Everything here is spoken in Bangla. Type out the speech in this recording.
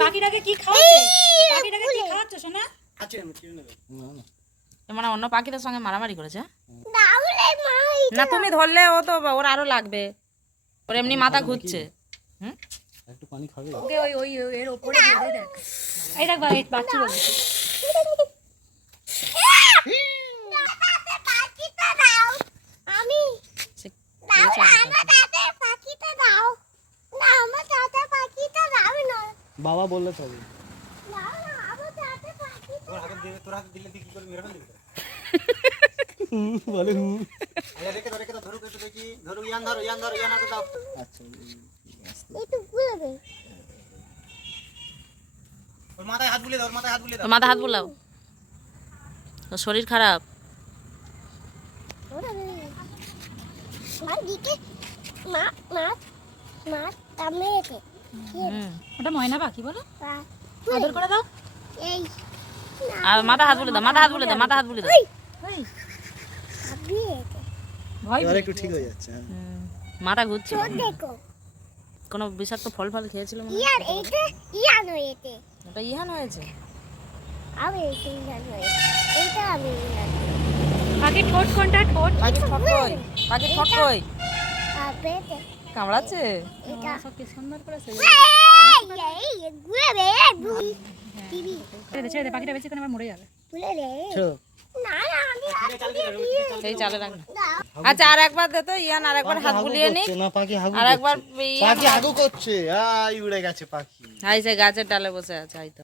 কাকিটাকে কি খাওয়াচ্ছে? কাকিটাকে কি খাওয়াচ্ছ সোনা? আচ্ছা আমি কিনে নেব। না মানে অন্য পাখিদের সঙ্গে মারামারি করেছে। না তুমি ধরলে ও তো ওর আরো লাগবে, ওর এমনি মাথা ঘুরছে। হুম, একটু পানি খাবে? ওকে ওই ওই এর উপরে দিয়ে দে দেখ। এই দেখ এই বাচ্চা বলছে। বাবা বললে তবে তোর হাতে দিলে, তোর হাতে দিলে কি করে মেরে ফেলবি? বলে আরে রেখে দাও ধরো একটু দেখি, ধরো ইয়ান ধরো ইয়ান হাতে দাও। আচ্ছা একটু গুলে দে। ওর মাথায় হাত বুলিয়ে দাও, ওর মাথায় হাত বুলিয়ে দাও। মাথা হাত বুলাও, তোর শরীর খারাপ। ওরা মা দিকে মা মা মা তামেতে ওটা ময়না পাখি বলো, আদর করে দাও। এই আর মাথা হাত বুলে দাও, মাথা হাত বুলে দাও, মাথা হাত বুলে দাও। ওই তামেতে ভয় এবার একটু ঠিক হয়ে যাচ্ছে। মাথা ঘুরছে। চোখ দেখো। কোনো বিষাক্ত ফল ফল খেয়েছিল মনে হয়? ইয়ার এইটা ইয়ান হয়েছে। ওটা ইহান হয়েছে। আমি এইটা ইয়ান হয়েছে। এইটা আমি ইয়ান। পাখি ঠোঁট কোনটা? ঠোঁট পাখি ঠোঁট কই? পাখি ঠোঁট কই? আবেতে কামড়াচ্ছে? এটা সব কি সুন্দর করেছে। এই গুলে দে টিভি ছেড়ে দে, পাখিটা বেশিক্ষণ আবার মরে যাবে। গুলে দে না না আমি এই চালে রাখ না। আচ্ছা আর একবার দে তো, ইয়ান আর একবার হাত বুলিয়ে নি। না পাখি হাগু আর একবার পাখি হাগু করছে। আই উড়ে গেছে পাখি। হাই সে গাছের ডালে বসে আছে, হাই তো।